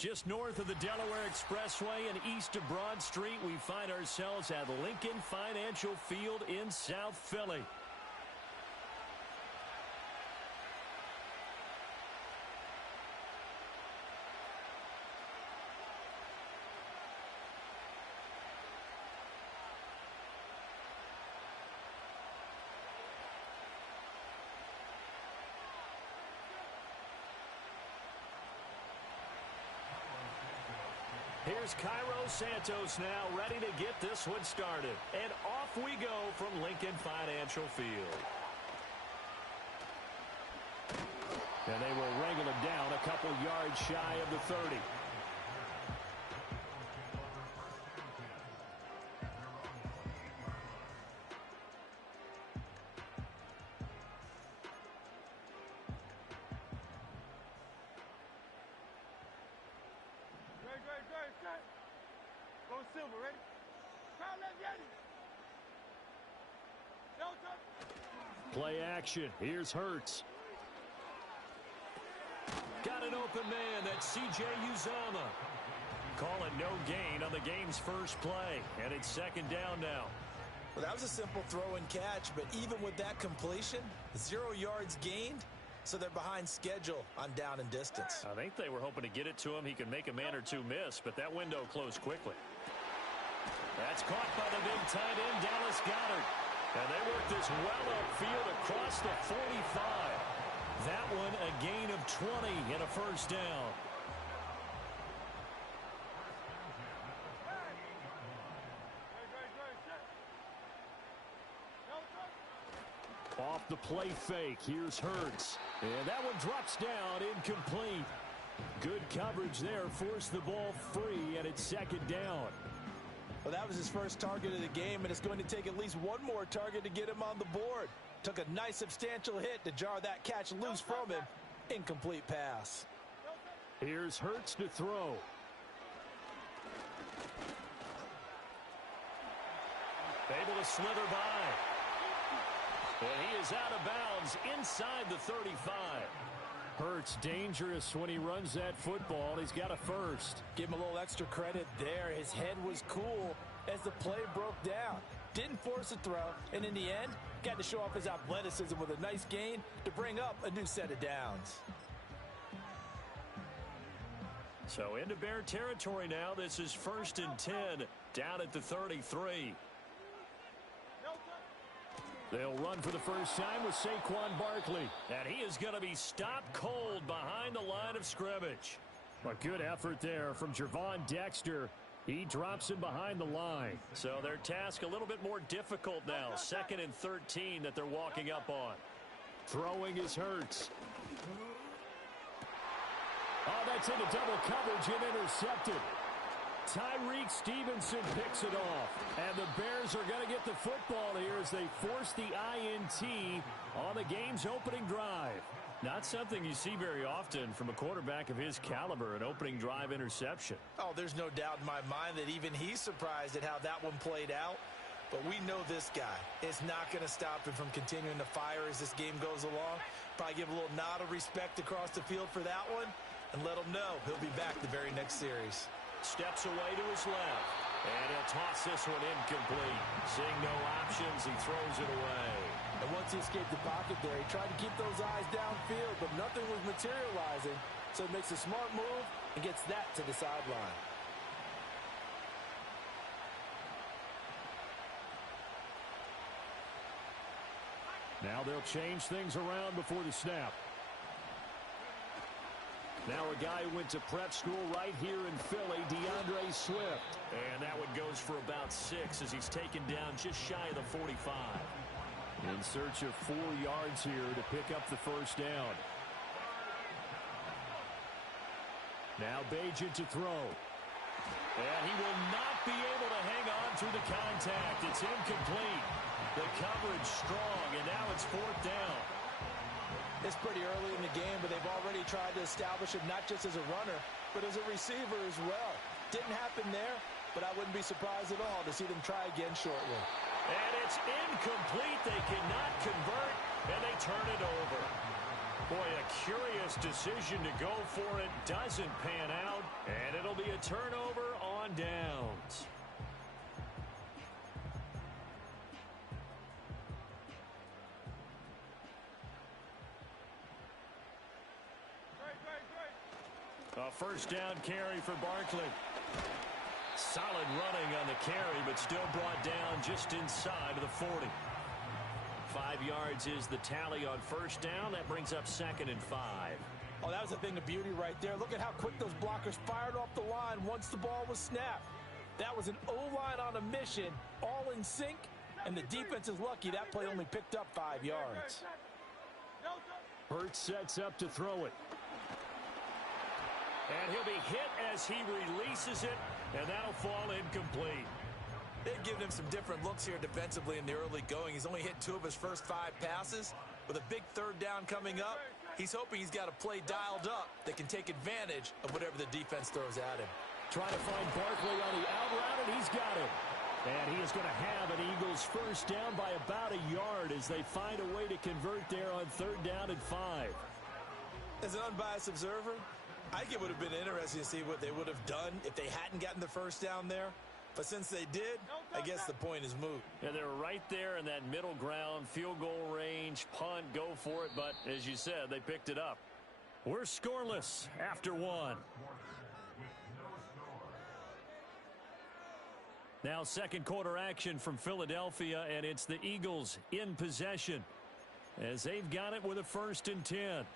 Just north of the Delaware Expressway and east of Broad Street, we find ourselves at Lincoln Financial Field in South Philly. Here's Cairo Santos now ready to get this one started. And off we go from Lincoln Financial Field. And they will wrangle him down a couple yards shy of the 30. Go Silver, ready? Crowd left, Yeti. Play action. Here's Hurts. Got an open man. That's C.J. Uzomah. Call it no gain on the game's first play. And it's second down now. Well, that was a simple throw and catch, but even with that completion, 0 yards gained, so they're behind schedule on down and distance. I think they were hoping to get it to him. He could make a man or two miss, but that window closed quickly. That's caught by the big tight end, Dallas Goedert. And they work this well upfield across the 45. That one a gain of 20 and a first down. Off the play fake, here's Hurts. And that one drops down, incomplete. Good coverage there, forced the ball free, and it's second down. Well, that was his first target of the game, and it's going to take at least one more target to get him on the board. Took a nice substantial hit to jar that catch loose from him. Incomplete pass. Here's Hurts to throw. Able to slither by. And he is out of bounds inside the 35. Hurts dangerous when he runs that football. He's got a first. Give him a little extra credit there. His head was cool as the play broke down. Didn't force a throw, and in the end, got to show off his athleticism with a nice gain to bring up a new set of downs. So into Bear territory now. This is 1st and 10 down at the 33. They'll run for the first time with Saquon Barkley. And he is going to be stopped cold behind the line of scrimmage. A good effort there from Gervon Dexter. He drops him behind the line. So their task a little bit more difficult now. 2nd and 13 that they're walking up on. Throwing is Hurts. Oh, that's into double coverage and intercepted. Tyreek Stevenson picks it off. And the Bears are going to get the football here as they force the INT on the game's opening drive. Not something you see very often from a quarterback of his caliber, an opening drive interception. Oh, there's no doubt in my mind that even he's surprised at how that one played out. But we know this guy is not going to stop him from continuing to fire as this game goes along. Probably give a little nod of respect across the field for that one and let him know he'll be back the very next series. Steps away to his left. And he'll toss this one incomplete. Seeing no options, he throws it away. And once he escaped the pocket there, he tried to keep those eyes downfield, but nothing was materializing. So he makes a smart move and gets that to the sideline. Now they'll change things around before the snap. Now a guy who went to prep school right here in Philly, DeAndre Swift. And that one goes for about 6 as he's taken down just shy of the 45. In search of 4 yards here to pick up the first down. Now Bagent to throw. And he will not be able to hang on through the contact. It's incomplete. The coverage strong, and now it's 4th down. It's pretty early in the game, but they've already tried to establish him not just as a runner, but as a receiver as well. Didn't happen there, but I wouldn't be surprised at all to see them try again shortly. And it's incomplete. They cannot convert, and they turn it over. Boy, a curious decision to go for it. Doesn't pan out, and it'll be a turnover on downs. A first down carry for Barkley. Solid running on the carry, but still brought down just inside of the 40. 5 yards is the tally on first down. That brings up 2nd and 5. Oh, that was a thing of beauty right there. Look at how quick those blockers fired off the line once the ball was snapped. That was an O-line on a mission, all in sync, and the defense is lucky that play only picked up 5 yards. Hurts sets up to throw it. And he'll be hit as he releases it, and that'll fall incomplete. They've given him some different looks here defensively in the early going. He's only hit 2 of his first 5 passes. With a big third down coming up, he's hoping he's got a play dialed up that can take advantage of whatever the defense throws at him. Trying to find Barkley on the out route, and he's got it. And he is going to have an Eagles first down by about a yard as they find a way to convert there on 3rd down and 5. As an unbiased observer, I think it would have been interesting to see what they would have done if they hadn't gotten the first down there. But since they did, I guess the point is moot. And they're right there in that middle ground, field goal range, punt, go for it. But as you said, they picked it up. We're scoreless after 1. Now 2nd quarter action from Philadelphia, and it's the Eagles in possession as they've got it with a 1st and 10.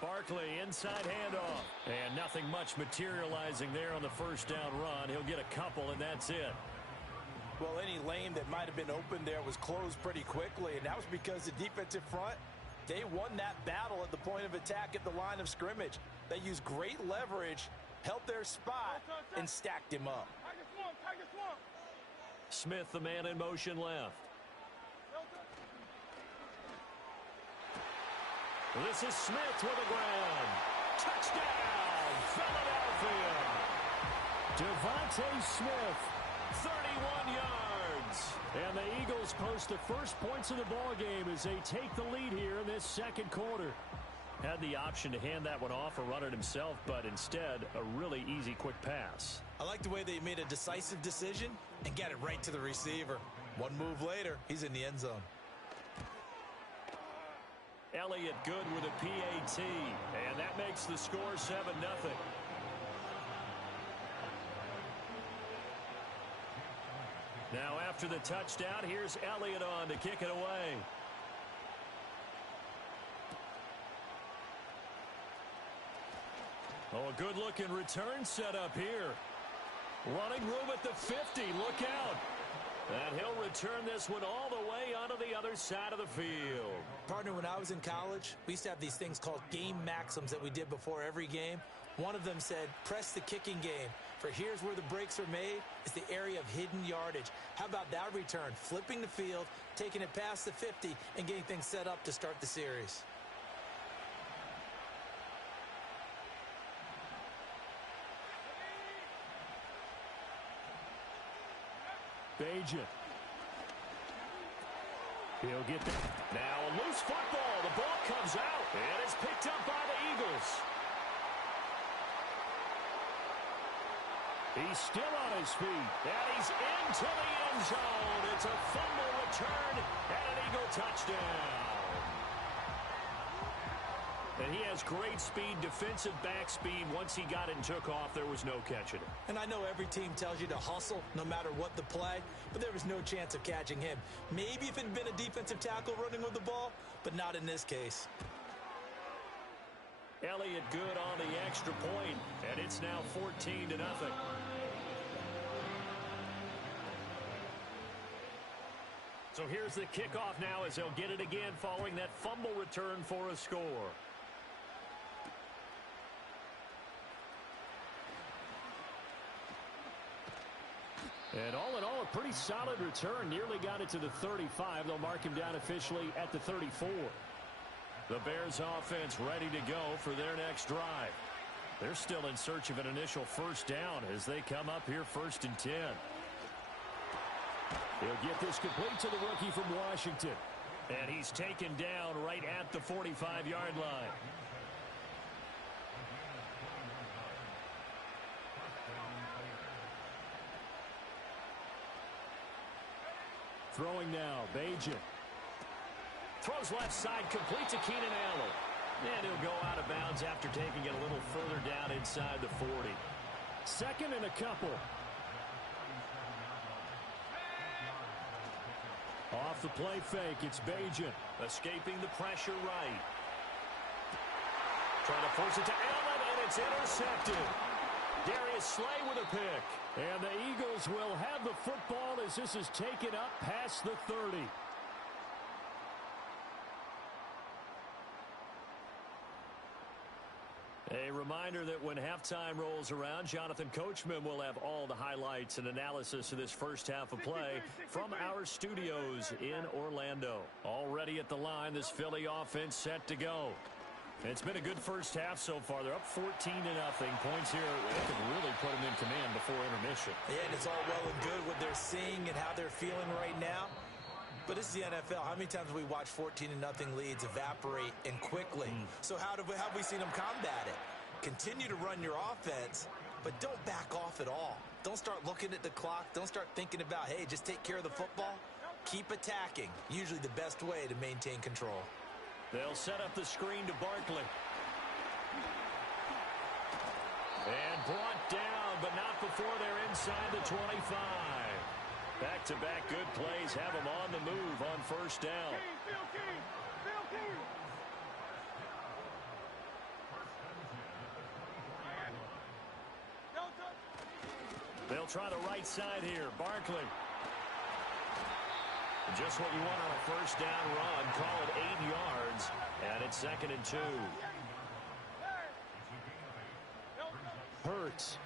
Barkley inside handoff, and nothing much materializing there on the first down run. He'll get a couple, and that's it. Well, any lane that might have been open there was closed pretty quickly, and that was because the defensive front, they won that battle at the point of attack at the line of scrimmage. They used great leverage, held their spot, and stacked him up. Smith, the man in motion left. This is Smith with the ground. Touchdown, Philadelphia. Devontae Smith, 31 yards. And the Eagles post the first points of the ball game as they take the lead here in this 2nd quarter. Had the option to hand that one off or run it himself, but instead a really easy quick pass. I like the way they made a decisive decision and got it right to the receiver. One move later, he's in the end zone. Elliott good with a PAT, and that makes the score 7-0. Now after the touchdown, here's Elliott on to kick it away. Oh, a good-looking return set up here. Running room at the 50. Look out. And he'll return this one all the way onto the other side of the field. Partner, when I was in college, we used to have these things called game maxims that we did before every game. One of them said, press the kicking game. For here's where the breaks are made. It's the area of hidden yardage. How about that return? Flipping the field, taking it past the 50, and getting things set up to start the series. Bajan. He'll get that. Now a loose football. The ball comes out, and it's picked up by the Eagles. He's still on his feet, and he's into the end zone. It's a fumble return and an Eagle touchdown. And he has great speed, defensive back speed. Once he got it and took off, there was no catching it. And I know every team tells you to hustle no matter what the play, but there was no chance of catching him. Maybe if it had been a defensive tackle running with the ball, but not in this case. Elliott good on the extra point, and it's now 14-0. So here's the kickoff now as they'll get it again following that fumble return for a score. And all in all, a pretty solid return. Nearly got it to the 35. They'll mark him down officially at the 34. The Bears offense ready to go for their next drive. They're still in search of an initial first down as they come up here 1st and 10. He'll get this complete to the rookie from Washington. And he's taken down right at the 45-yard line. Throwing now, Bajan. Throws left side, complete to Keenan Allen. And he'll go out of bounds after taking it a little further down inside the 40. 2nd and a couple. Off the play fake, it's Bajan. Escaping the pressure right. Trying to force it to Allen, and it's intercepted. Darius Slay with a pick. And the Eagles will have the football as this is taken up past the 30. A reminder that when halftime rolls around, Jonathan Coachman will have all the highlights and analysis of this first half of play from our studios in Orlando. Already at the line, this Philly offense set to go. It's been a good first half so far. They're up 14-0. Points here, they could really put them in command before intermission. Yeah, and it's all well and good what they're seeing and how they're feeling right now. But this is the NFL. How many times have we watched 14-0 leads evaporate and quickly? So how have we seen them combat it? Continue to run your offense, but don't back off at all. Don't start looking at the clock. Don't start thinking about, hey, just take care of the football. Keep attacking. Usually the best way to maintain control. They'll set up the screen to Barkley. And brought down, but not before they're inside the 25. Back-to-back good plays have them on the move on first down. They'll try the right side here. Barkley. Just what you want on a first down run. Call it 8 yards. And it's 2nd and 2. Hurts.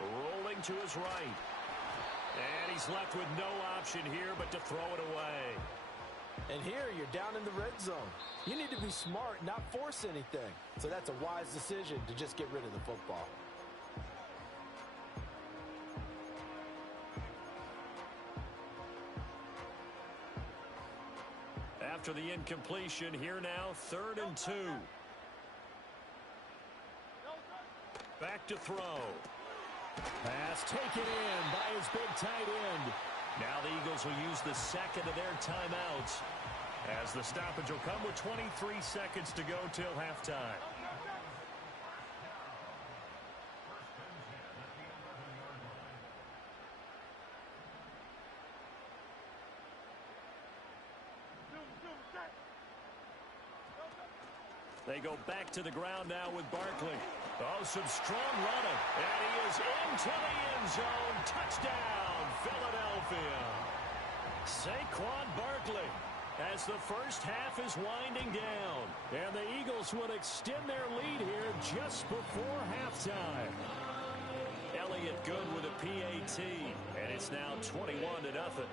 Rolling to his right. And he's left with no option here but to throw it away. And here you're down in the red zone. You need to be smart, not force anything. So that's a wise decision to just get rid of the football. After the incompletion, here now, 3rd and 2. Back to throw. Pass taken in by his big tight end. Now the Eagles will use the 2nd of their timeouts as the stoppage will come with 23 seconds to go till halftime. They go back to the ground now with Barkley. Oh, some strong running. And he is into the end zone. Touchdown, Philadelphia. Saquon Barkley as the first half is winding down. And the Eagles would extend their lead here just before halftime. Elliott good with a PAT. And it's now 21-0.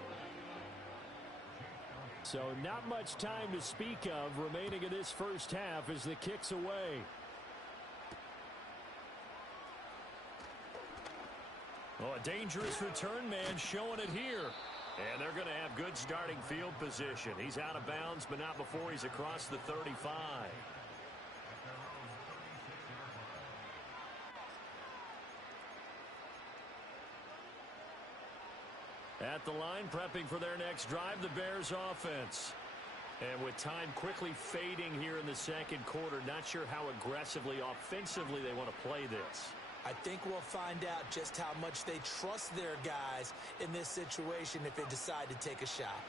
So not much time to speak of remaining in this first half as the kick's away. Oh, a dangerous return man showing it here. And they're going to have good starting field position. He's out of bounds, but not before he's across the 35. At the line, prepping for their next drive, the Bears offense. And with time quickly fading here in the second quarter, not sure how aggressively, offensively they want to play this. I think we'll find out just how much they trust their guys in this situation if they decide to take a shot.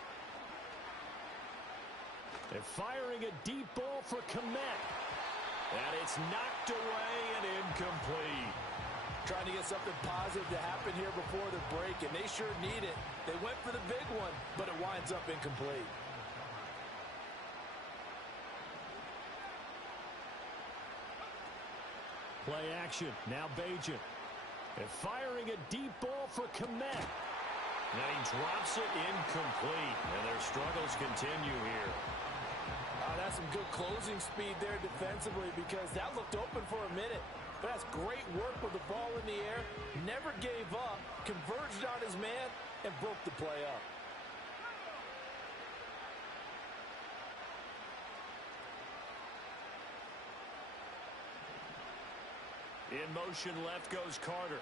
They're firing a deep ball for Kmet. And it's knocked away and incomplete. Trying to get something positive to happen here before the break, and they sure need it. They went for the big one, but it winds up incomplete. Play action. Now Bajan. And firing a deep ball for Kmet. And he drops it incomplete. And their struggles continue here. has some good closing speed there defensively because that looked open for a minute. But that's great work with the ball in the air. Never gave up, converged on his man, and broke the play up. In motion left goes Carter.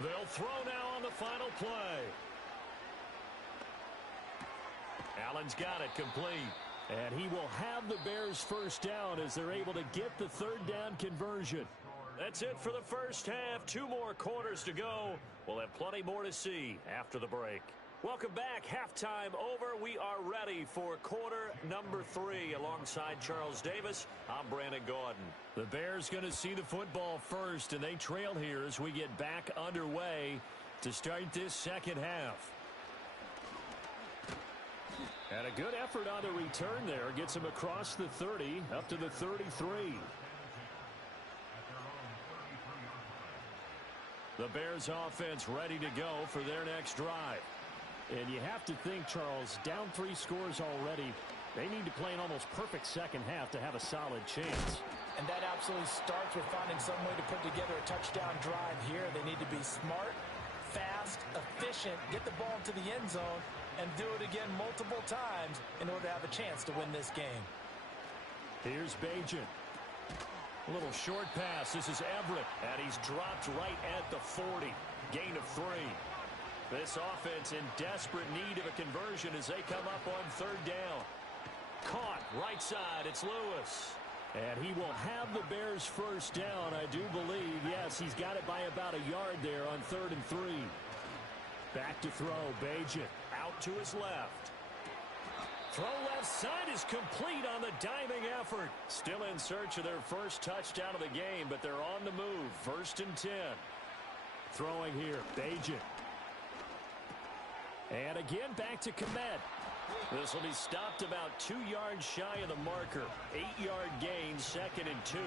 They'll throw now on the final play. Allen's got it complete. And he will have the Bears first down as they're able to get the third down conversion. That's it for the first half. 2 more quarters to go. We'll have plenty more to see after the break. Welcome back. Halftime over. We are ready for quarter number 3. Alongside Charles Davis, I'm Brandon Gaudin. The Bears going to see the football first, and they trail here as we get back underway to start this second half. And a good effort on the return there. Gets him across the 30, up to the 33. The Bears offense ready to go for their next drive. And you have to think, Charles, down 3 scores already. They need to play an almost perfect second half to have a solid chance. And that absolutely starts with finding some way to put together a touchdown drive here. They need to be smart, fast, efficient, get the ball to the end zone, and do it again multiple times in order to have a chance to win this game. Here's Bajan. A little short pass. This is Everett, and he's dropped right at the 40. Gain of 3. This offense in desperate need of a conversion as they come up on third down. Caught right side. It's Lewis. And he will have the Bears first down, I do believe. Yes, he's got it by about a yard there on 3rd and 3. Back to throw. Bajan out to his left. Throw left side is complete on the diving effort. Still in search of their first touchdown of the game, but they're on the move. 1st and 10. Throwing here. Bajan. And again back to Komet. This will be stopped about 2 yards shy of the marker. 8-yard gain, 2nd and 2.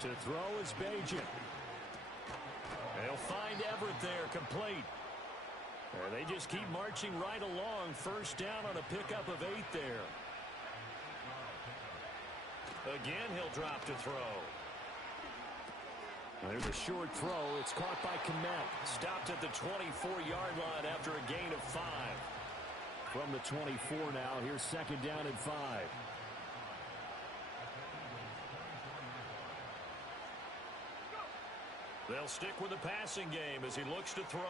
To throw is Bajan. They'll find Everett there, complete. And they just keep marching right along. First down on a pickup of 8 there. Again, he'll drop to throw. There's a short throw. It's caught by Komet. Stopped at the 24-yard line after a gain of 5. From the 24 now, here's 2nd down and 5. They'll stick with the passing game as he looks to throw.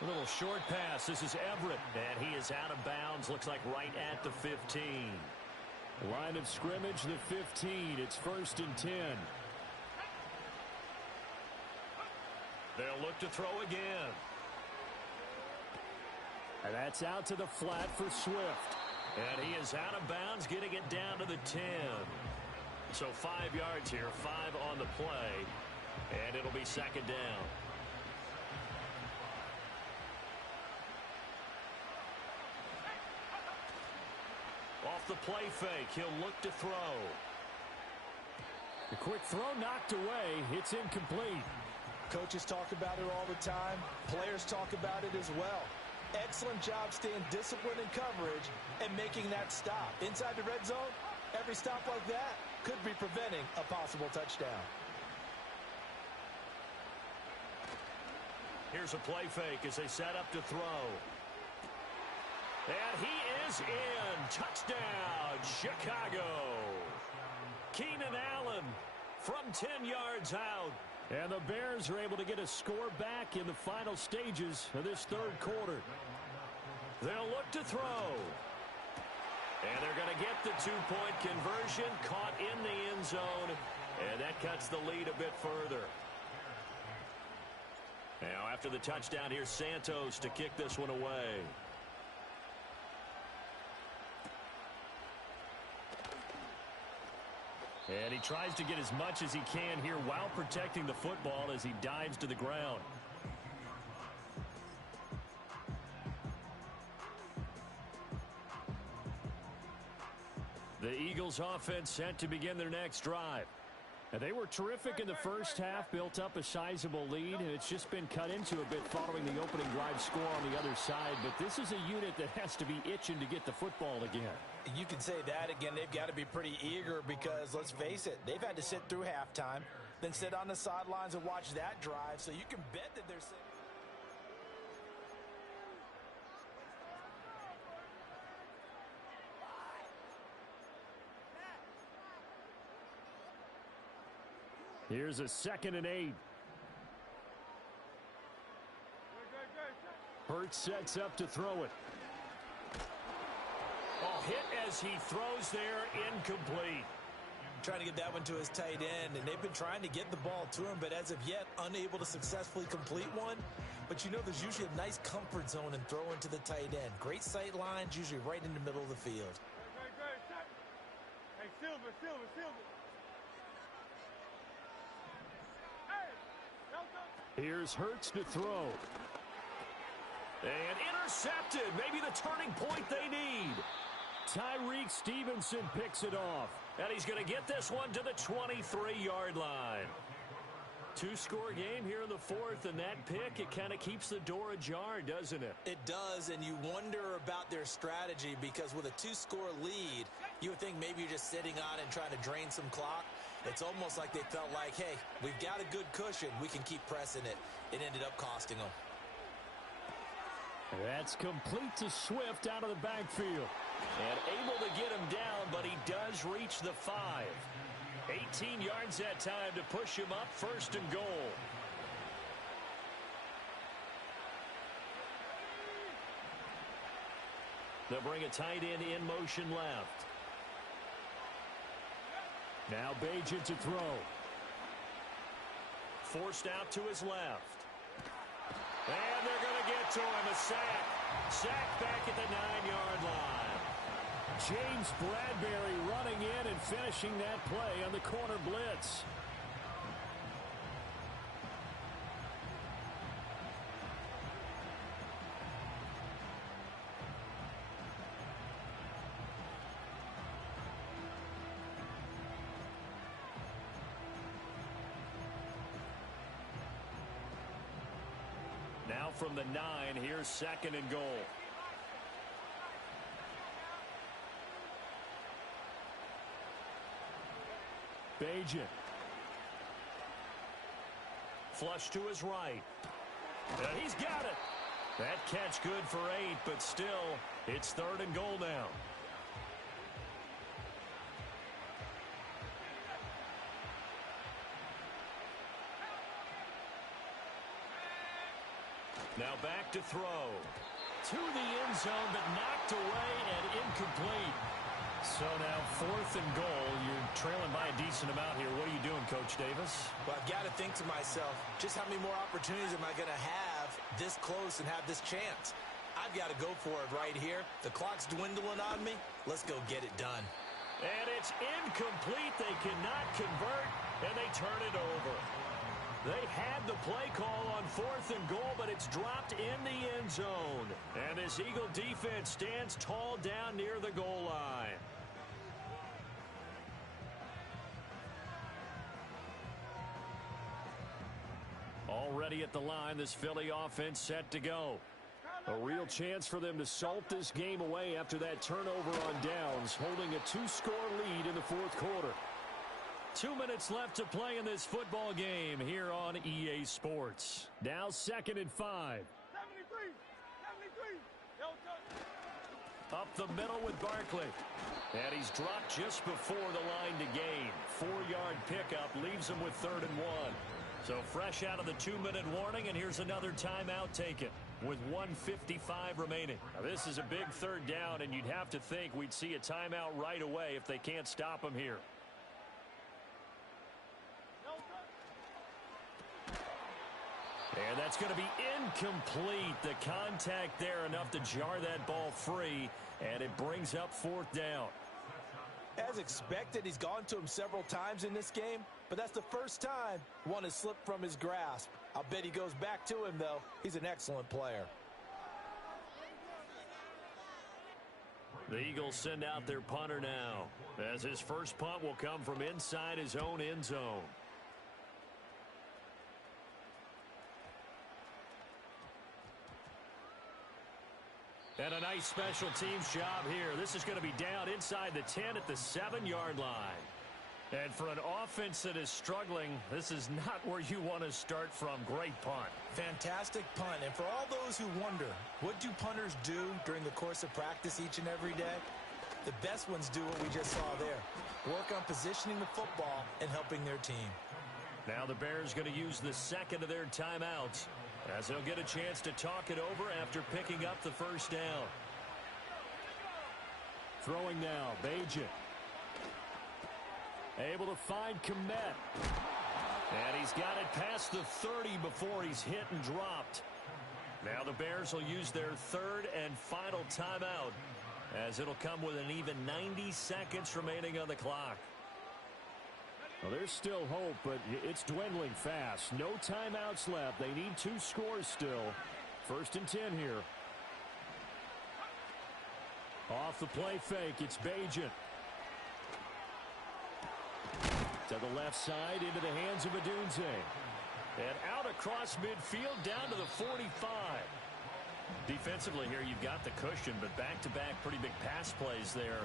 A little short pass. This is Everett. And he is out of bounds. Looks like right at the 15. Line of scrimmage, the 15. It's 1st and 10. They'll look to throw again. And that's out to the flat for Swift. And he is out of bounds, getting it down to the 10. So 5 yards here, 5 on the play. And it'll be 2nd down. Off the play fake, he'll look to throw. The quick throw knocked away. It's incomplete. Coaches talk about it all the time. Players talk about it as well. Excellent job staying disciplined in coverage and making that stop. Inside the red zone, every stop like that could be preventing a possible touchdown. Here's a play fake as they set up to throw. And he is in. Touchdown, Chicago. Keenan Allen from 10 yards out. And the Bears are able to get a score back in the final stages of this 3rd quarter. They'll look to throw. And they're going to get the 2-point conversion, caught in the end zone. And that cuts the lead a bit further. Now after the touchdown, here's Santos to kick this one away. And he tries to get as much as he can here while protecting the football as he dives to the ground. The Eagles offense set to begin their next drive. And they were terrific in the first half, built up a sizable lead, and it's just been cut into a bit following the opening drive score on the other side. But this is a unit that has to be itching to get the football again. You can say that again. They've got to be pretty eager because, let's face it, they've had to sit through halftime, then sit on the sidelines and watch that drive. So you can bet that they're sitting. Here's a 2nd and 8. Hurts sets up to throw it. Oh, hit as he throws there, incomplete. Trying to get that one to his tight end, and they've been trying to get the ball to him, but as of yet, unable to successfully complete one. But you know there's usually a nice comfort zone in throwing to the tight end. Great sight lines, usually right in the middle of the field. Hey, Silver. Here's Hurts to throw. And intercepted. Maybe the turning point they need. Tyreek Stevenson picks it off. And he's going to get this one to the 23-yard line. Two-score game here in the fourth, and that pick, it kind of keeps the door ajar, doesn't it? It does, and you wonder about their strategy because with a two-score lead, you would think maybe you're just sitting on it and trying to drain some clock. It's almost like they felt like, hey, we've got a good cushion. We can keep pressing it. It ended up costing them. That's complete to Swift out of the backfield. And able to get him down, but he does reach the 5. 18 yards that time to push him up, 1st and goal. They'll bring a tight end in motion left. Now Bajan to throw. Forced out to his left. And they're going to get to him. A sack. Sack back at the 9-yard line. James Bradbury running in and finishing that play on the corner blitz. Now from the 9, here's 2nd and goal. Bajan. Flush to his right. And he's got it. That catch good for 8, but still, it's 3rd and goal now. Now back to throw. To the end zone, but knocked away and incomplete. So now 4th and goal. You're trailing by a decent amount here. What are you doing, Coach Davis? Well, I've got to think to myself, just how many more opportunities am I going to have this close and have this chance? I've got to go for it right here. The clock's dwindling on me. Let's go get it done. And it's incomplete. They cannot convert, and they turn it over. They had the play call on 4th and goal, but it's dropped in the end zone. And this Eagle defense stands tall down near the goal line. Already at the line, this Philly offense set to go. A real chance for them to salt this game away after that turnover on downs, holding a 2-score lead in the 4th quarter. 2 minutes left to play in this football game here on EA Sports. Now 2nd and 5. 73. Up the middle with Barkley. And he's dropped just before the line to gain. 4-yard pickup leaves him with 3rd and 1. So fresh out of the 2-minute warning, and here's another timeout taken with 1:55 remaining. Now, this is a big 3rd down, and you'd have to think we'd see a timeout right away if they can't stop him here. And that's going to be incomplete. The contact there enough to jar that ball free, and it brings up 4th down. As expected, he's gone to him several times in this game, but that's the first time one has slipped from his grasp. I'll bet he goes back to him, though. He's an excellent player. The Eagles send out their punter now, as his first punt will come from inside his own end zone. And a nice special teams job here. This is going to be down inside the 10 at the 7-yard line. And for an offense that is struggling, this is not where you want to start from. Great punt. Fantastic punt. And for all those who wonder, what do punters do during the course of practice each and every day? The best ones do what we just saw there. Work on positioning the football and helping their team. Now the Bears going to use the second of their timeouts, as they'll get a chance to talk it over after picking up the first down. Throwing now, Bajan. Able to find Komet. And he's got it past the 30 before he's hit and dropped. Now the Bears will use their third and final timeout, as it'll come with an even 90 seconds remaining on the clock. Well, there's still hope, but it's dwindling fast. No timeouts left. They need 2 scores still. 1st and 10 here. Off the play fake, it's Bajan. To the left side, into the hands of Adunze. And out across midfield, down to the 45. Defensively here, you've got the cushion, but back-to-back pretty big pass plays there.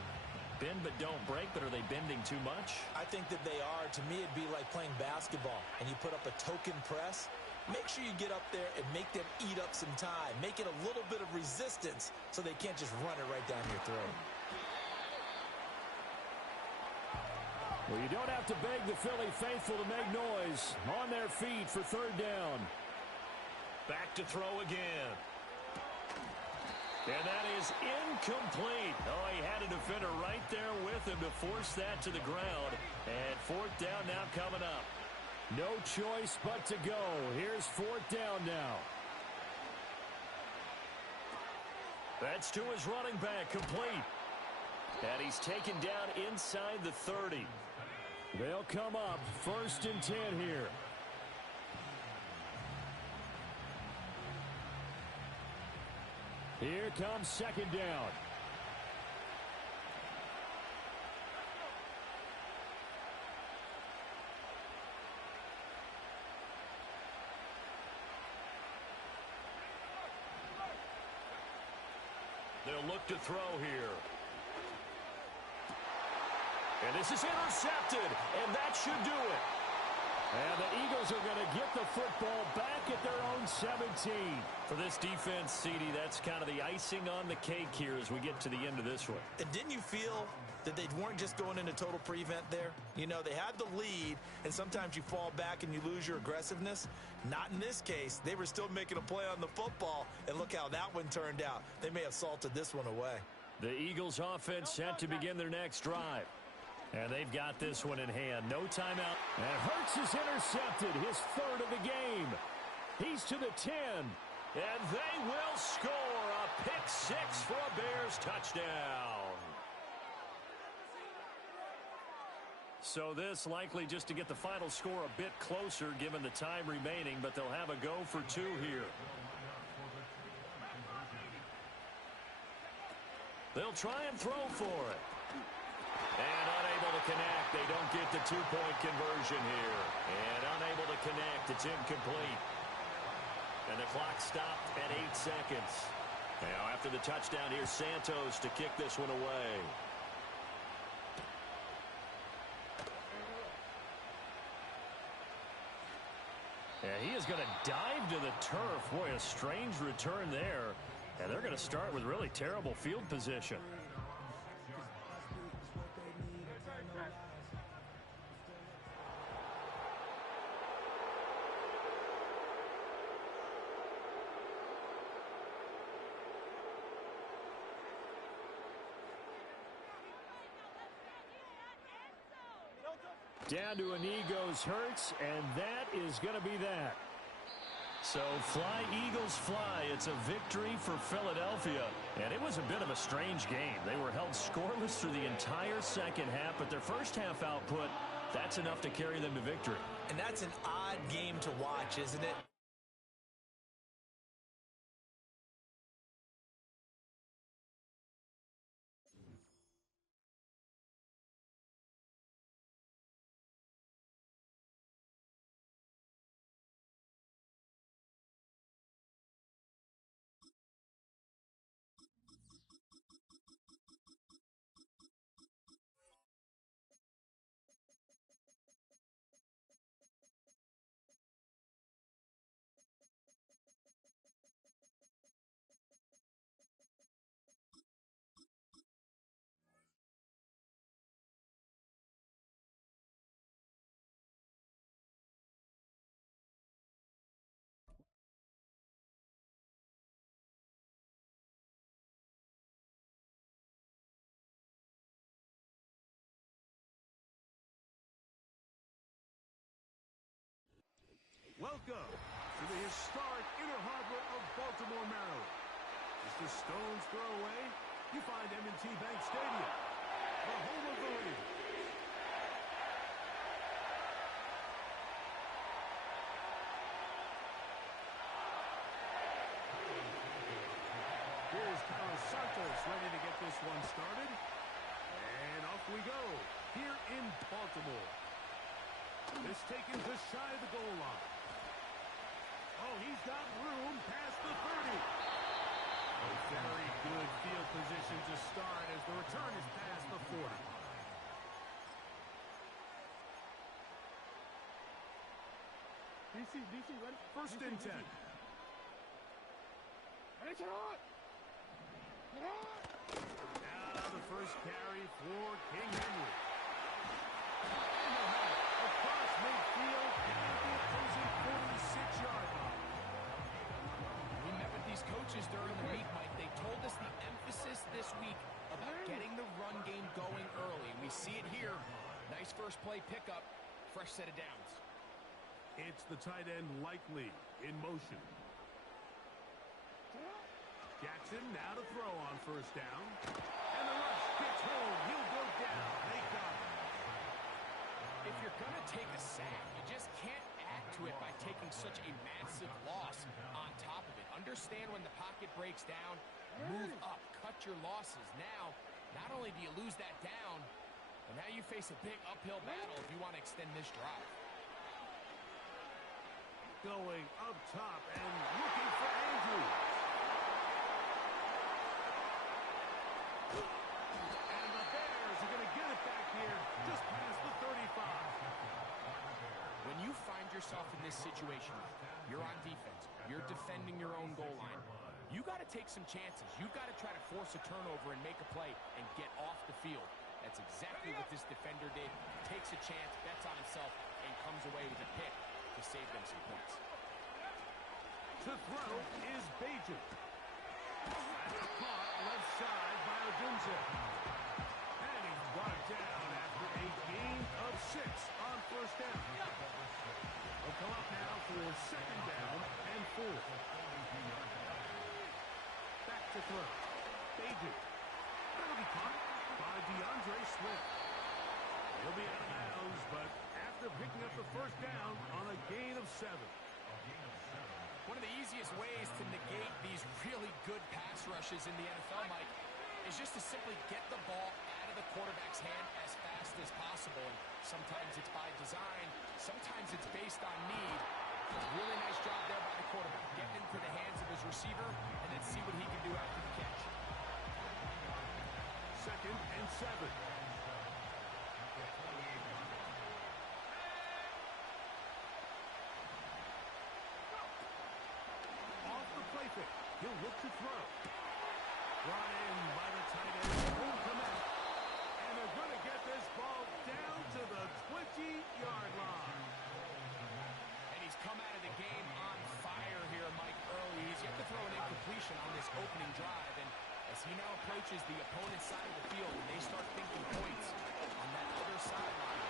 Bend but don't break, but are they bending too much? I think that they are. To me, it'd be like playing basketball, and you put up a token press. Make sure you get up there and make them eat up some time. Make it a little bit of resistance so they can't just run it right down your throat. Well, you don't have to beg the Philly faithful to make noise. On their feet for 3rd down. Back to throw again. And that is incomplete. Oh, he had a defender right there with him to force that to the ground. And 4th down now coming up. No choice but to go. Here's 4th down now. That's to his running back, complete. And he's taken down inside the 30. They'll come up 1st and 10 here. Here comes 2nd down. They'll look to throw here. And this is intercepted, and that should do it. And the Eagles are going to get the football back at their own 17. For this defense, CD, that's kind of the icing on the cake here as we get to the end of this one. And didn't you feel that they weren't just going into total prevent there? You know, they had the lead, and sometimes you fall back and you lose your aggressiveness. Not in this case. They were still making a play on the football, and look how that one turned out. They may have salted this one away. The Eagles offense set to begin their next drive. And they've got this one in hand. No timeout. And Hurts is intercepted. His 3rd of the game. He's to the 10. And they will score a pick 6 for a Bears touchdown. So this likely just to get the final score a bit closer given the time remaining, but they'll have a go for 2 here. They'll try and throw for it. And unable to connect. They don't get the 2-point conversion here. And unable to connect. It's incomplete. And the clock stopped at 8 seconds. Now after the touchdown, here's Santos to kick this one away. And he is going to dive to the turf. Boy, a strange return there. And they're going to start with really terrible field position. Down to a knee goes Hurts, and that is going to be that. So fly, Eagles, fly. It's a victory for Philadelphia. And it was a bit of a strange game. They were held scoreless through the entire second half, but their first half output, that's enough to carry them to victory. And that's an odd game to watch, isn't it? Welcome to the historic Inner Harbor of Baltimore, Maryland. Just a stone's throw away, you find M&T Bank Stadium, the home of the Ravens. Here's Carlos Santos ready to get this one started. And off we go here in Baltimore. This taken just shy of the goal line. Oh, he's got room past the 30. A very good field position to start as the return is past the 40. DC, ready? First and 10. Ready, get on! Get on! Now the first carry for King Henry. And they'll have it across midfield down the opposing 46-yard line. We met with these coaches during the week, Mike. They told us the emphasis this week about getting the run game going early. We see it here. Nice first play pickup. Fresh set of downs. It's the tight end Likely in motion. Jackson now to throw on first down. And the rush gets home. He'll go down. They got him. If you're going to take a sack, you just can't add to it by taking such a massive loss on top of it. Understand when the pocket breaks down, move up, cut your losses. Now, not only do you lose that down, but now you face a big uphill battle if you want to extend this drive. Going up top and looking for Andrews. And the Bears are going to get it back here just past the 35. When you find yourself in this situation, you're on defense, you're defending your own goal line, you got to take some chances. You got to try to force a turnover and make a play and get off the field. That's exactly what this defender did. Takes a chance, bets on himself, and comes away with a pick to save them some points. To throw is Bajan. That's caught left side by Odunze. And he's brought down after a gain of 6 on first down. They'll come up now for second down and 4. Back to throw. Bajan. That'll be caught by DeAndre Swift. He'll be out of bounds, but after picking up the first down on a gain of 7. One of the easiest ways to negate these really good pass rushes in the NFL, Mike, is just to simply get the ball out of the quarterback's hand as fast as possible. And sometimes it's by design, sometimes it's based on need. Really nice job there by the quarterback. Get into the hands of his receiver and then see what he can do after the catch. Second and 7. He'll look to throw. Brought in by the tight end. Home command. And they're going to get this ball down to the 20-yard line. And he's come out of the game on fire here, Mike, early. He's yet to throw an incompletion on this opening drive. And as he now approaches the opponent's side of the field, and they start thinking points on that other sideline,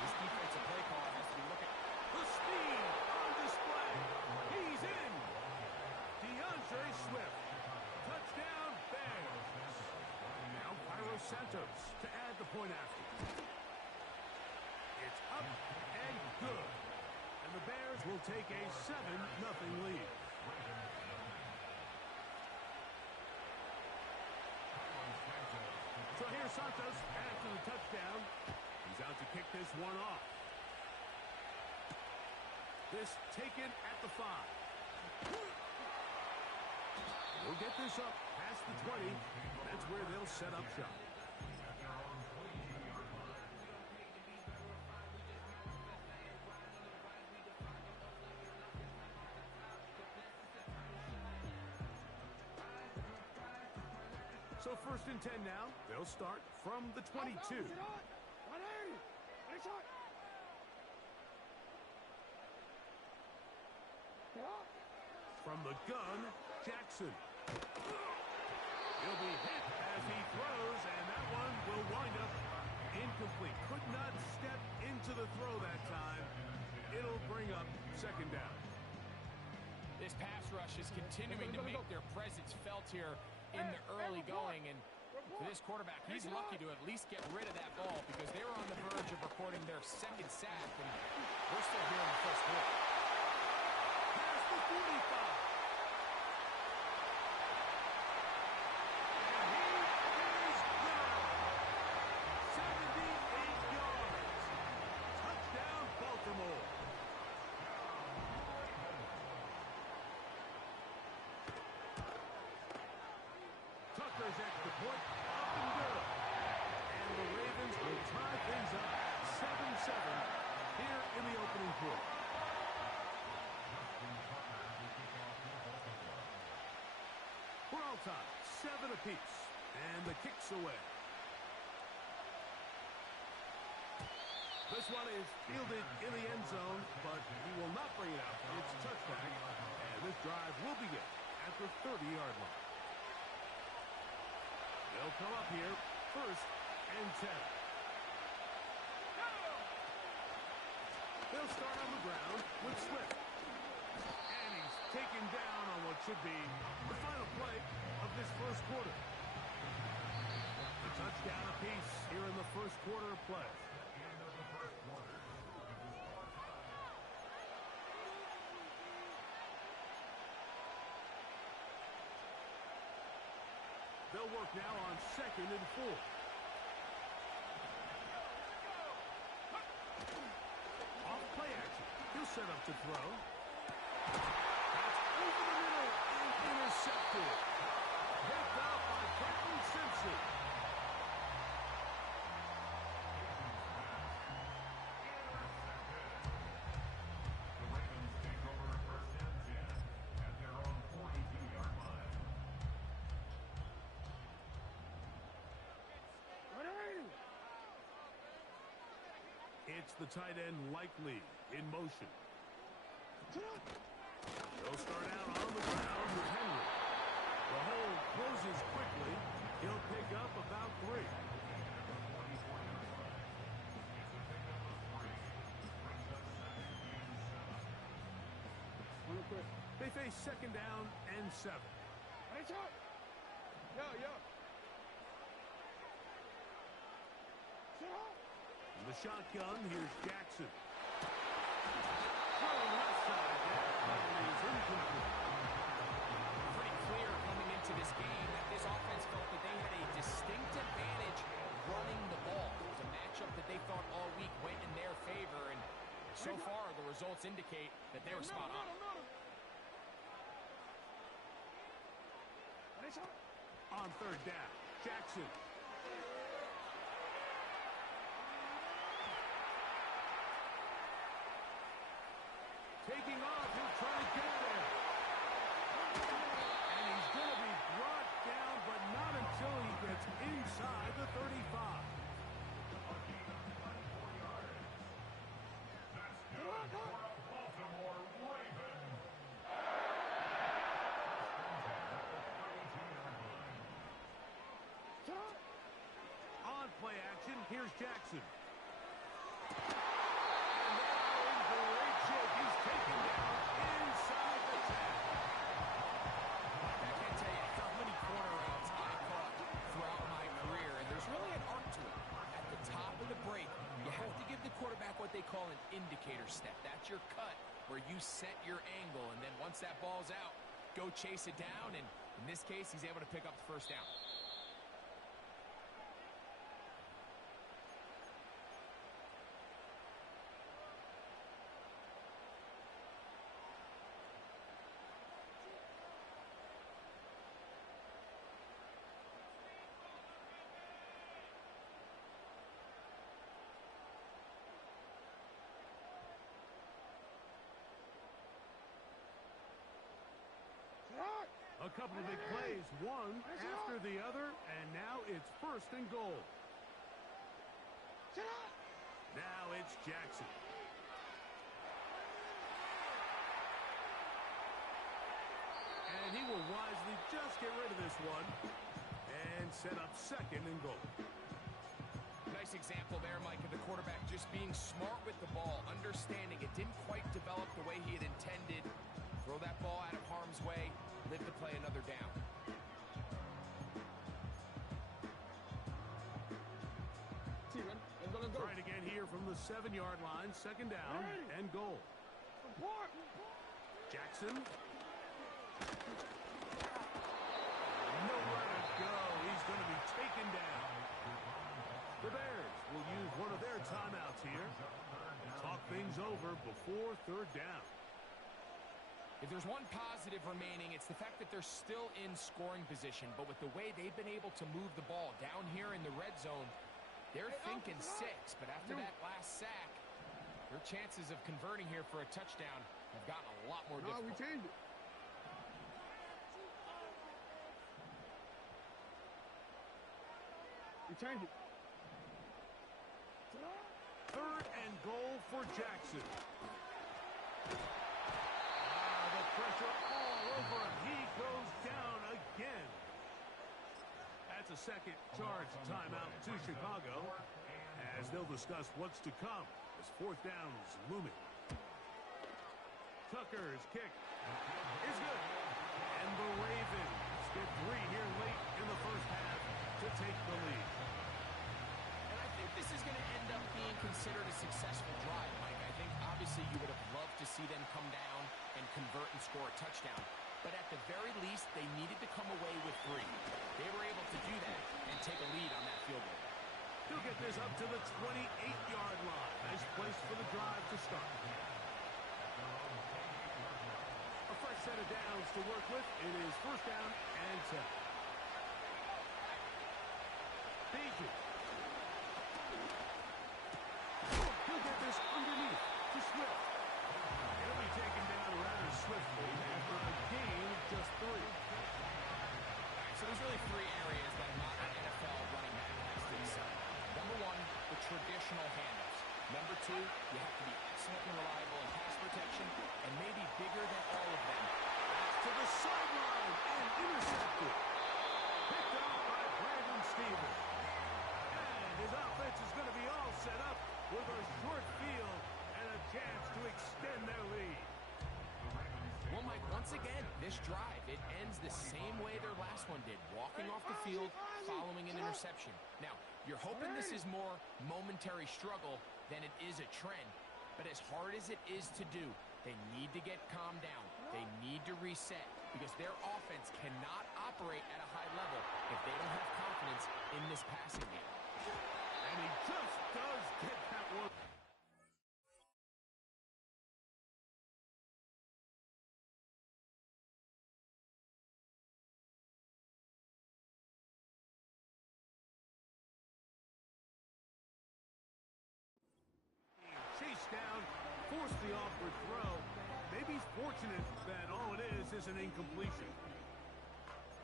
this defensive play caller has to be looking. The speed on display. He's in. DeAndre Swift. Touchdown, Bears. Now Cairo Santos to add the point after. It's up and good. And the Bears will take a 7-0 lead. So here's Santos after the touchdown. He's out to kick this one off. This taken at the 5. We'll get this up past the 20. That's where they'll set up shop. So first and 10 now. They'll start from the 22. From the gun, Jackson. He'll be hit as he throws, and that one will wind up incomplete. Could not step into the throw that time. It'll bring up second down. This pass rush is continuing to make their presence felt here in the early going. And for this quarterback, he's lucky to at least get rid of that ball because they were on the verge of recording their second sack, and we're still here in the first quarter. Past the 45. And he is gone. 78 yards. Touchdown, Baltimore. Tucker's extra point up and good. And the Ravens will tie things up 7-7 here in the opening quarter. We're all tied, 7 apiece, and the kick's away. This one is fielded in the end zone, but he will not bring it out. It's a touchback, and this drive will begin at the 30-yard line. They'll come up here, 1st and 10. They'll start on the ground with Swift. And he's taken down on what should be the final play of this first quarter. A touchdown apiece here in the first quarter of play. They'll work now on 2nd and 4. Off play action. He'll set up to throw. That's over the middle and intercepted. Picked up by Captain Simpson. The Ravens take over 1st and 10 at their own 42-yard line. It's the tight end Likely in motion. They'll start out on the ground with Henry. The hole closes quickly. He'll pick up about 3. They face 2nd down and 7. In the shotgun, here's Jackson. Throwing left side. That is incomplete. Pretty clear coming into this game that this offense felt that they had a distinct advantage running the ball. It was a matchup that they thought all week went in their favor, and so far the results indicate that they were spot on. On 3rd down, Jackson. Taking off, he'll try to get there. And he's going to be brought down, but not until he gets inside the 35. Baltimore Ravens. On play action, here's Jackson. And now in great shape. He's taken down inside the 10. I can't tell you how many corner routes I caught throughout my career, and there's really an art to it. At the top of the break, you have to give the quarterback what they call an indicator step. That's your cut where you set your angle, and then once that ball's out, go chase it down, and in this case, he's able to pick up the 1st down. A couple of big plays, one after the other, and now it's 1st and goal. Now it's Jackson. And he will wisely just get rid of this one and set up 2nd and goal. Nice example there, Mike, of the quarterback just being smart with the ball, understanding it didn't quite develop the way he had intended Throw that ball out of harm's way, live to play another down. Trying again here from the 7-yard line, second down and goal. Jackson. Nowhere to go. He's going to be taken down. The Bears will use one of their timeouts here. Talk things over before third down. If there's one positive remaining, it's the fact that they're still in scoring position. But with the way they've been able to move the ball down here in the red zone, they're thinking 6. But after that last sack, their chances of converting here for a touchdown have gotten a lot more difficult. We changed it. We changed it. Third and goal for Jackson. The pressure all over him. He goes down again. That's a second charge timeout to Chicago as they'll discuss what's to come as fourth down is looming. Tucker's kick is good. And the Ravens get 3 here late in the first half to take the lead. And I think this is going to end up being considered a successful drive, Mike. I think obviously you would have loved to see them come down and convert and score a touchdown. But at the very least, they needed to come away with 3. They were able to do that and take a lead on that field goal. He'll get this up to the 28-yard line. Nice place for the drive to start. A fresh set of downs to work with. It is first down and 10. Beasley. He'll get this underneath to Swift. He'll be taken down rather swiftly after a gain of just 3. So there's really 3 areas that a modern NFL running back has to excel. Number 1, the traditional handoffs. Number 2, you have to be excellent and reliable in pass protection, and maybe bigger than all of them. To the sideline and intercepted. Picked off by Brandon Stevens. And his offense is going to be all set up with a short field and a chance to extend their lead. Well, Mike, once again, this drive, it ends the same way their last one did, walking off the field following an interception. Now, you're hoping this is more momentary struggle than it is a trend, but as hard as it is to do, they need to get calmed down. They need to reset because their offense cannot operate at a high level if they don't have confidence in this passing game. And he just does get that one. Chase down, force the awkward throw. Maybe he's fortunate that all it is an incompletion.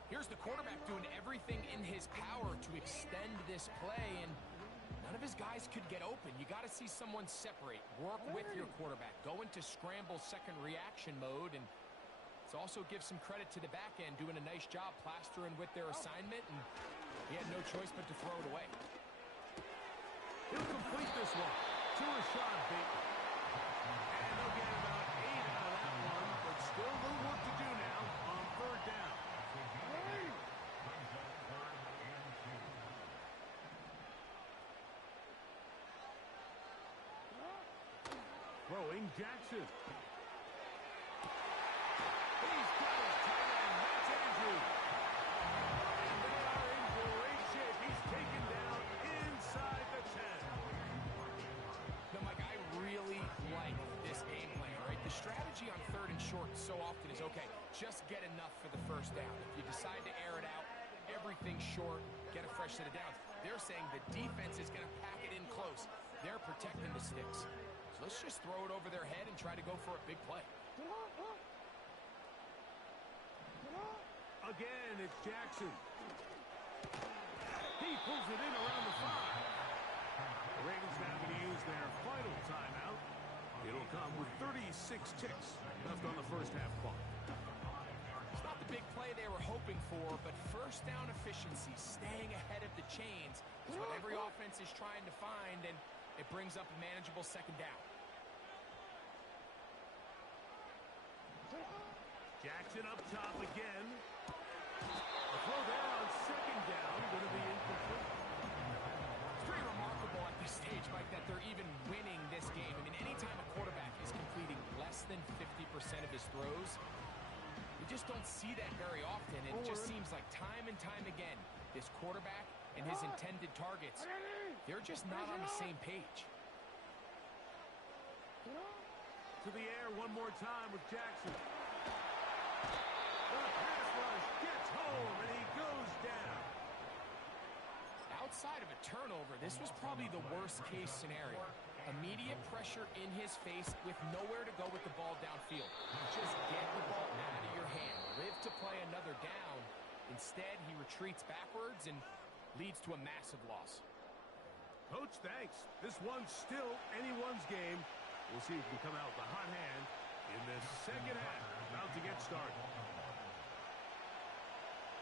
Here's the quarterback doing everything in his power to extend this play, and none of his guys could get open. You got to see someone separate, work with your quarterback, go into scramble second reaction mode, and let's also give some credit to the back end doing a nice job plastering with their assignment, and he had no choice but to throw it away. He'll complete this one to Rashad Bateman. And they'll get about 8 out of that one, but still a little work to do now on third down. Throwing Jackson. He's got his tight end, that's Andrews. And they are in great shape. He's taken down inside the 10. No, Mike, I really like this game plan, right? The strategy on third and short so often is, okay, just get enough for the first down. If you decide to air it out, everything short, get a fresh set of downs. They're saying the defense is going to pack it in close. They're protecting the sticks. So let's just throw it over their head and try to go for a big play. Again, it's Jackson. He pulls it in around the 5. The Ravens now going to use their final timeout. It'll come with 36 ticks left on the first half clock. It's not the big play they were hoping for, but first down efficiency, staying ahead of the chains, is what every offense is trying to find, and it brings up a manageable second down. Jackson up top again. The throw there on second down, going to be incomplete. It's pretty remarkable at this stage, Mike, that they're even winning this game. I mean, anytime a quarterback is completing less than 50% of his throws, we just don't see that very often. It just seems like time and time again, this quarterback and his intended targets, they're just not on the same page. To the air one more time with Jackson. The pass rush gets home, and he goes down. Outside of a turnover, this was probably the worst-case scenario. Immediate pressure in his face with nowhere to go with the ball downfield. Just get the ball out of your hand. Live to play another down. Instead, he retreats backwards and leads to a massive loss. Coach, thanks. This one's still anyone's game. We'll see if we can come out with a hot hand in this second half. About to get started.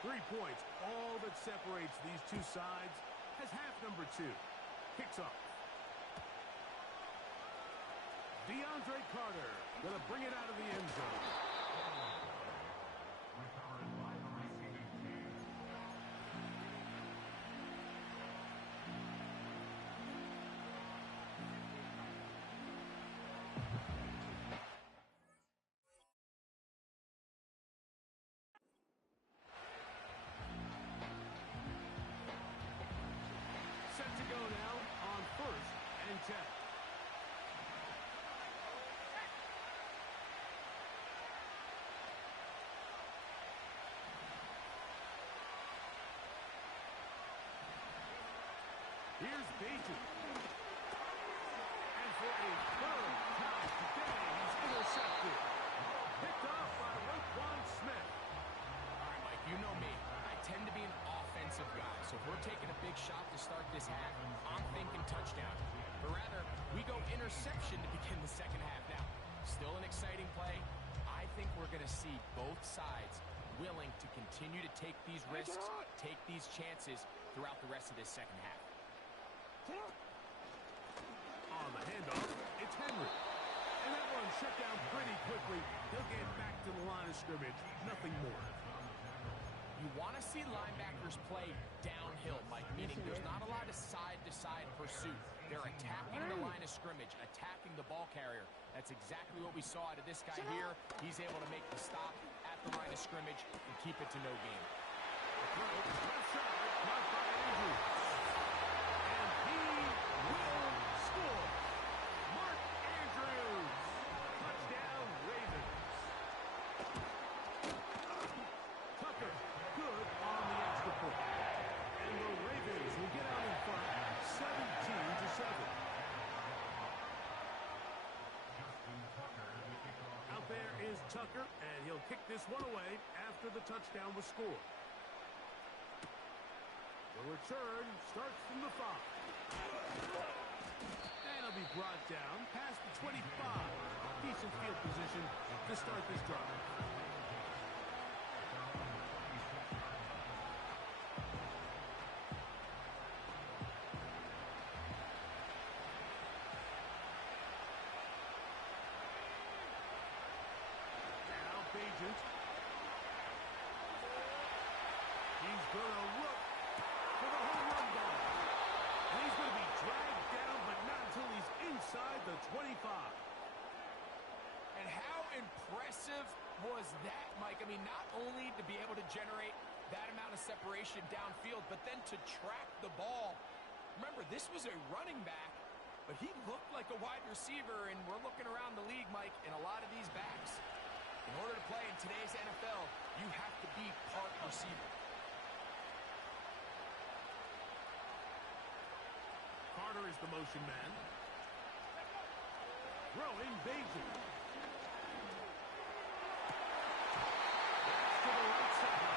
3 points, all that separates these two sides, as half number 2 kicks off. DeAndre Carter going to bring it out of the end zone. Recovered by the receiving team. Set to go now on 1st and 10. Here's Beaton. And for a third time today, he's intercepted. Picked off by Roquan Smith. All right, Mike, you know me. I tend to be an offensive guy, so if we're taking a big shot to start this half, I'm thinking touchdown. But rather, we go interception to begin the second half now. Still an exciting play. I think we're going to see both sides willing to continue to take these risks, take these chances throughout the rest of this second half. On the handoff, it's Henry. And that one shut down pretty quickly. He'll get back to the line of scrimmage. Nothing more. You want to see linebackers play downhill, Mike, meaning there's not a lot of side-to-side pursuit. They're attacking the line of scrimmage, attacking the ball carrier. That's exactly what we saw out of this guy here. He's able to make the stop at the line of scrimmage and keep it to no gain. The throw is left side, caught by Andrews. And he will score. Mark Andrews. Touchdown, Ravens. Tucker, good on the extra point. And the Ravens will get out in front, 17-7. Out there is Tucker, and he'll kick this one away after the touchdown was scored. The return starts from the 5. And he'll be brought down past the 25. Decent field position to start this drive. Now Bagent. He's going to look for the home run ball. And he's going to be dragged down, but not until he's inside the 25. And how impressive was that, Mike? I mean, not only to be able to generate that amount of separation downfield, but then to track the ball. Remember, this was a running back, but he looked like a wide receiver, and we're looking around the league, Mike, and a lot of these backs, in order to play in today's NFL, you have to be part receiver. Carter is the motion man. Throwing Bagent. To the right side. The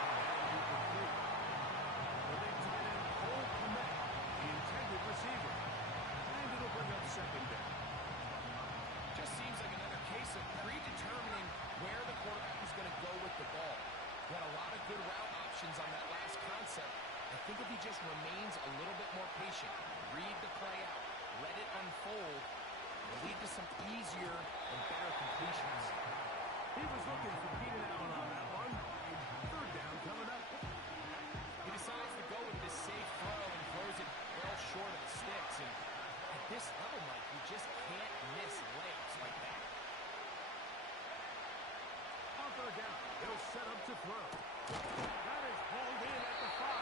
big tight end, Cole Kmet, the intended receiver. And it'll bring up second down. Just seems like another case of predetermining where the quarterback is going to go with the ball. He had a lot of good route options on that last concept. I think if he just remains a little bit more patient, read the play out, let it unfold, will lead to some easier and better completions. He was looking for Keenan Allen on that one. Third down coming up. He decides to go with this safe throw and throws it well short of the sticks. And at this level, Mike, you just can't miss legs like that. On third down, they'll set up to throw. That is hauled in at the 5.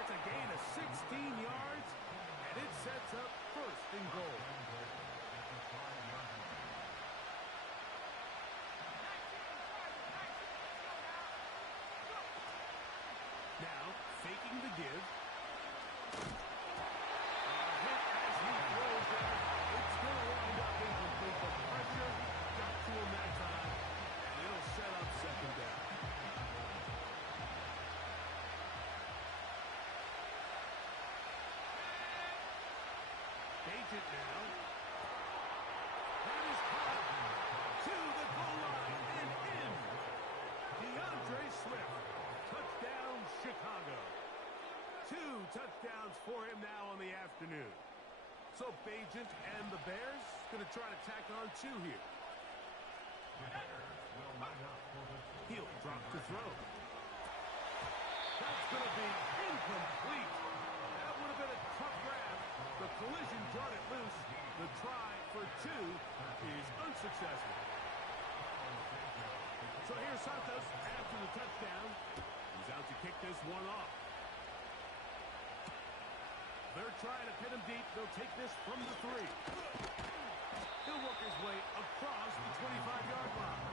That's a gain of 16 yards, and it sets up first and goal. Now, faking the give. Hit as he throws there. It's going to wind up incomplete. The pressure got to him that time, and it'll set up second down. Agent now. That is caught to the goal line and in. DeAndre Swift. Touchdown, Chicago. 2 touchdowns for him now on the afternoon. So Bajent and the Bears going to try to tack on 2 here. He'll drop to throw. That's going to be incomplete. That would have been a tough grab. The collision brought it loose. The try for 2 is unsuccessful. So here's Santos after the touchdown. He's out to kick this one off. They're trying to pin him deep. They'll take this from the 3. He'll work his way across the 25-yard line.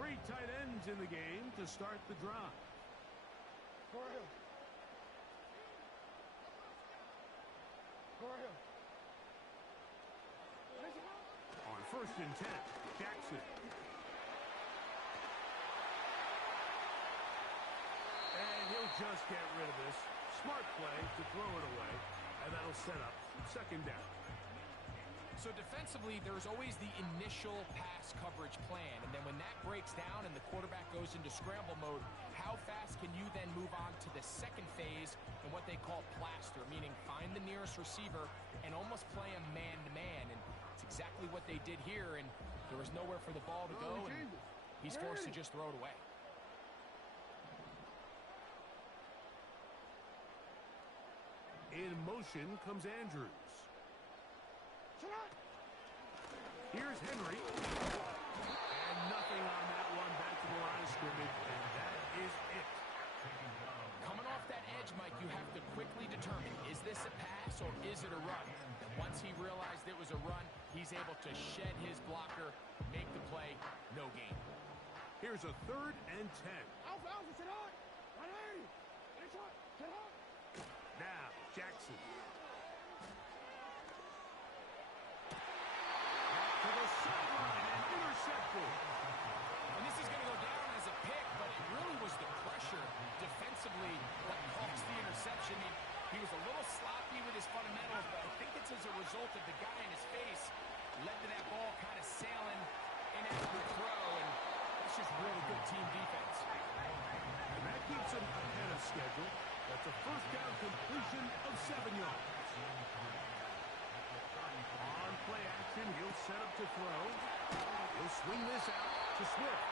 Three tight ends in the game to start the drive. On first and 10, Jackson. And he'll just get rid of this. Smart play to throw it away, and that'll set up second down. So defensively, there's always the initial pass coverage plan. And then when that breaks down and the quarterback goes into scramble mode, how fast can you then move on to the second phase and what they call plaster, meaning find the nearest receiver and almost play a man-to-man. And it's exactly what they did here, and there was nowhere for the ball to go, and he's forced to just throw it away. In motion comes Andrews. Here's Henry. And nothing on that one. Back to the line of scrimmage, and that is it. Coming off that edge, Mike, you have to quickly determine, is this a pass or is it a run? And once he realized it was a run, he's able to shed his blocker, make the play, no gain. Here's a third and 10. Now, Jackson. To the sideline and intercepted. And this is going to go down as a pick, but it really was the pressure defensively that caused the interception. He was a little sloppy with his fundamentals, but I think it's as a result of the guy in his face led to that ball kind of sailing inaccurate throw, and that's just really good team defense. And that keeps him ahead of schedule. That's a first down completion of 7 yards. On play action, he'll set up to throw. He'll swing this out to Swift.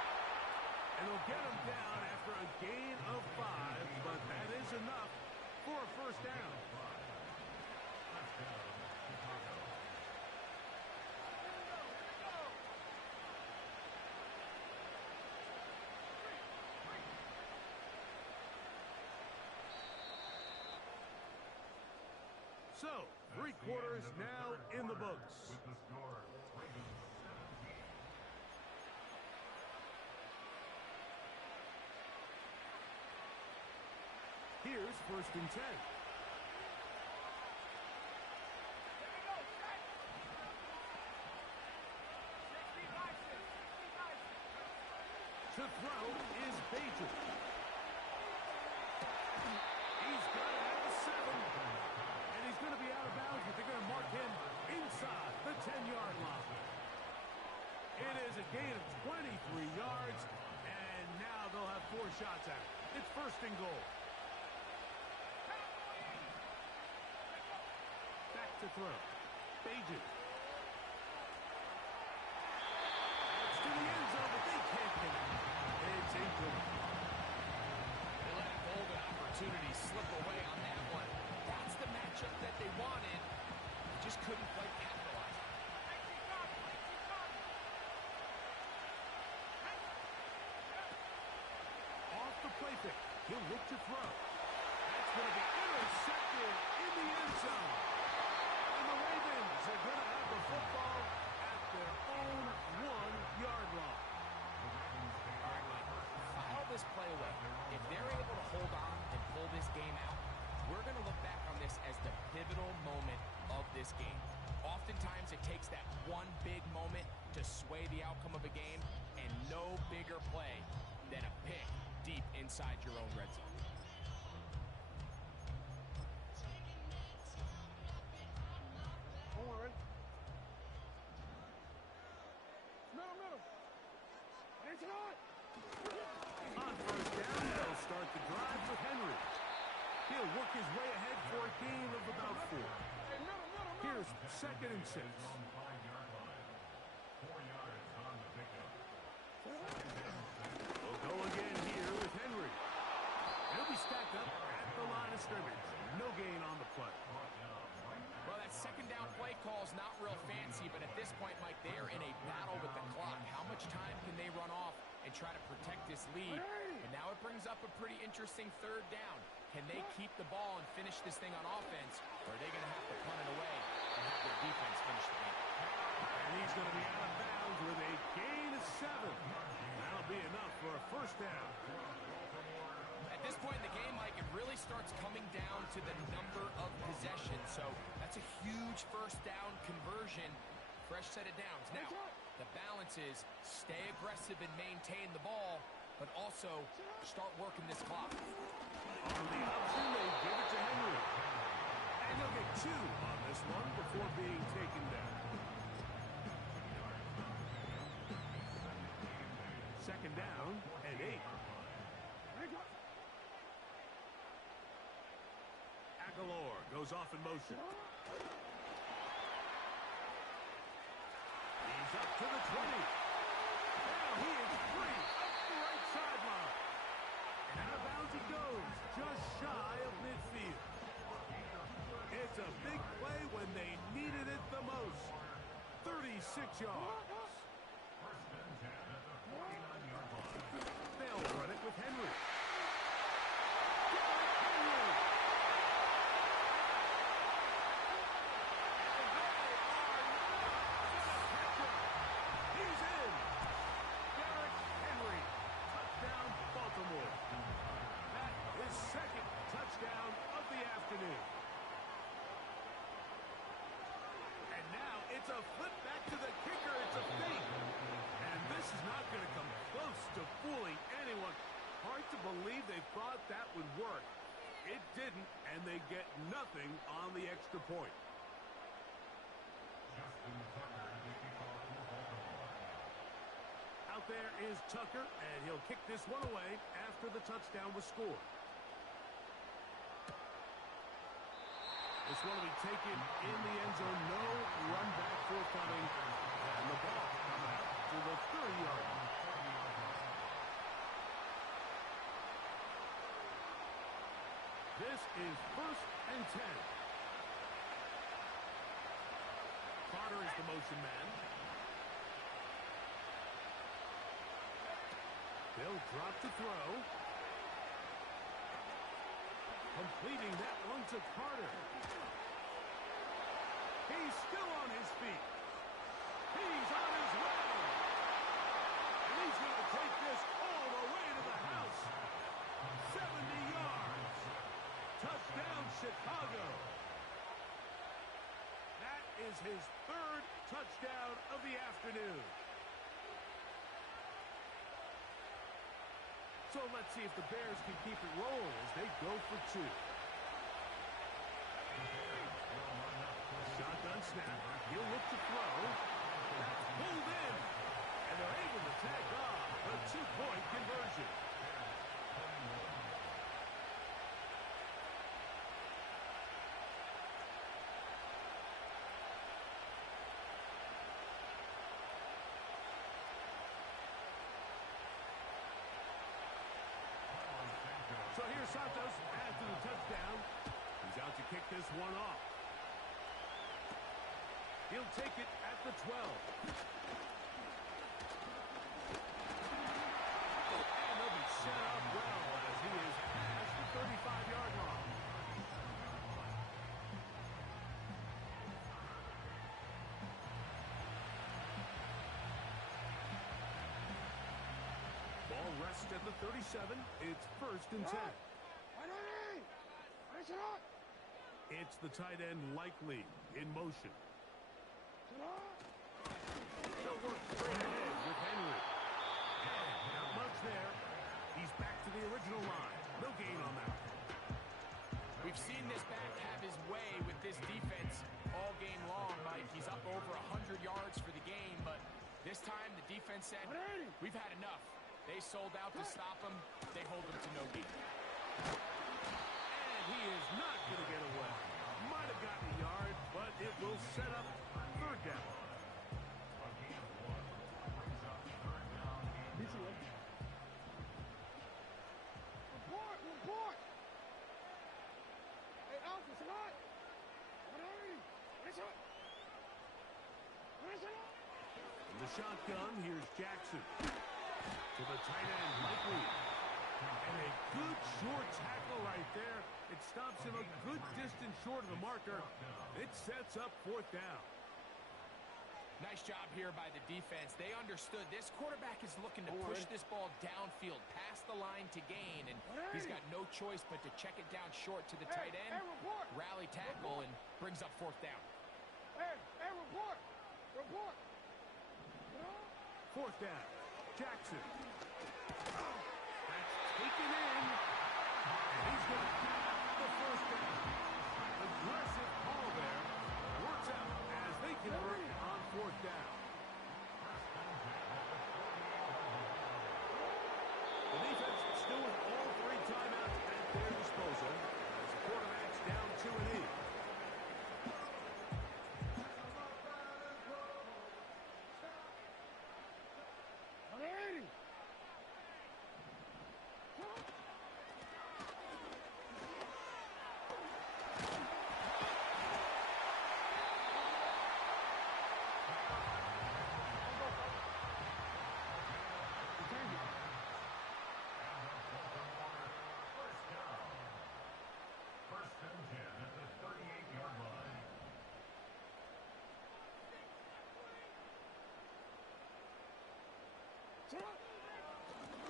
And he'll get him down after a gain of 5, but that is enough for a first down. So, 3 quarters now in the books. Here's first and 10. To throw is Bajan. He's got it at the 7. And he's going to be out of bounds, but they're going to mark him inside the 10-yard line. It is a gain of 23 yards, and now they'll have 4 shots at it. It's first and goal. to throw. Bajan. That's to the end zone, but they can't get it. It's incomplete. They let a golden opportunity slip away on that one. That's the matchup that they wanted. They just couldn't quite capitalize. Off the play fake. He'll look to throw. That's going to be intercepted in the end zone. And the Ravens are going to have the football at their own 1-yard line. All right, Mike, file this play away. If they're able to hold on and pull this game out, we're going to look back on this as the pivotal moment of this game. Oftentimes, it takes that one big moment to sway the outcome of a game, and no bigger play than a pick deep inside your own red zone. Don't worry. Middle. It's on. On first down, they'll start the drive with Henry. He'll work his way ahead for a gain of about 4. Here's 2nd and 6. On the 5-yard line. 4 yards on the pickup. We'll go again here with Henry. He'll be stacked up at the line of scrimmage. No gain on the play. Well, that second down play call is not real fancy, but at this point, Mike, they are in a battle with the clock. How much time can they run off and try to protect this lead? And now it brings up a pretty interesting 3rd down. Can they keep the ball and finish this thing on offense, or are they going to have to punt it away and have their defense finish the game? And he's going to be out of bounds with a gain of 7. That'll be enough for a first down. At this point in the game, Mike, it really starts coming down to the number of possessions. So that's a huge first down conversion. Fresh set of downs. Now, the balance is stay aggressive and maintain the ball, but also start working this clock. On the option, they give it to Henry. And he'll get 2 on this one before being taken down. 2nd down and 8. Aguilar goes off in motion. He's up to the 20. Now he is free up the right sideline. And out of bounds he goes, just shy of midfield. It's a big play when they needed it the most. 36 yards. First and 10 at the 49-yard line. They'll run it with Henry. It's a flip back to the kicker. It's a fake. And this is not going to come close to fooling anyone. Hard to believe they thought that would work. It didn't, and they get nothing on the extra point. Justin Tucker, the kickoff for Baltimore. Out there is Tucker, and he'll kick this one away after the touchdown was scored. This one will be taken in the end zone. No run back forthcoming. And the ball coming out to the 30-yard line. This is 1st and 10. Carter is the motion man. They'll drop to throw. Completing that one to Carter. He's still on his feet. He's on his way. And he's going to take this all the way to the house. 70 yards. Touchdown, Chicago. That is his 3rd touchdown of the afternoon. So let's see if the Bears can keep it rolling as they go for 2. Shotgun snap. He'll look to throw. That's pulled in. And they're able to tag off a 2-point conversion. Santos adds to the touchdown. He's out to kick this one off. He'll take it at the 12. And they'll be set up well as he is past the 35-yard line. Ball rests at the 37. It's 1st and 10. It's the tight end Likely in motion. They'll work straight ahead with Henry. Not much there. He's back to the original line. No gain on that. We've seen this back have his way with this defense all game long, Mike. He's up over 100 yards for the game, but this time the defense said, we've had enough. They sold out to stop him. They hold him to no gain. And he is not going to get away. Might have gotten a yard, but it will set up 3rd down. Report! Hey, Alpha, it's not! In the shotgun, here's Jackson. To the tight end, Likely. And a good short tackle right there. It stops him a good distance short of the marker. It sets up 4th down. Nice job here by the defense. They understood this quarterback is looking to push this ball downfield past the line to gain, and he's got no choice but to check it down short to the tight end, rally tackle, and brings up 4th down. Report! 4th down. Jackson. That's taken in. And he's going to get the 1st down. Aggressive call there. Works out as they convert on 4th down. The defense still with all 3 timeouts at their disposal as the quarterback's down 2-8.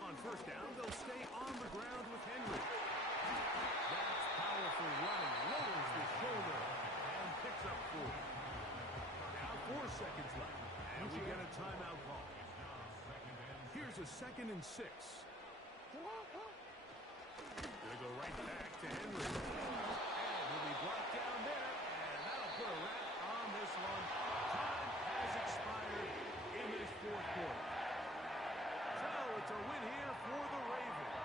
On 1st down, they'll stay on the ground with Henry. That's powerful running. Lowers the shoulder and picks up 4. Now 4 seconds left. And we get a timeout call. Here's a 2nd and 6. Gonna go right back to Henry. And he'll be brought down there. And that'll put a wrap on this one. Time has expired in this 4th quarter. It's a win here for the Ravens.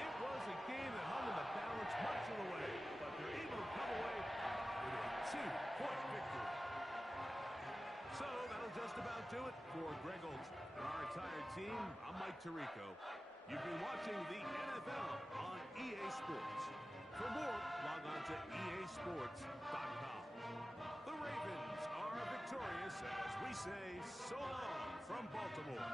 It was a game that hung in the balance much of the way, but they're able to come away with a 2-point victory. So that'll just about do it for Greg Olson and our entire team. I'm Mike Tirico. You've been watching the NFL on EA Sports. For more, log on to easports.com. The Ravens are victorious as we say so long from Baltimore.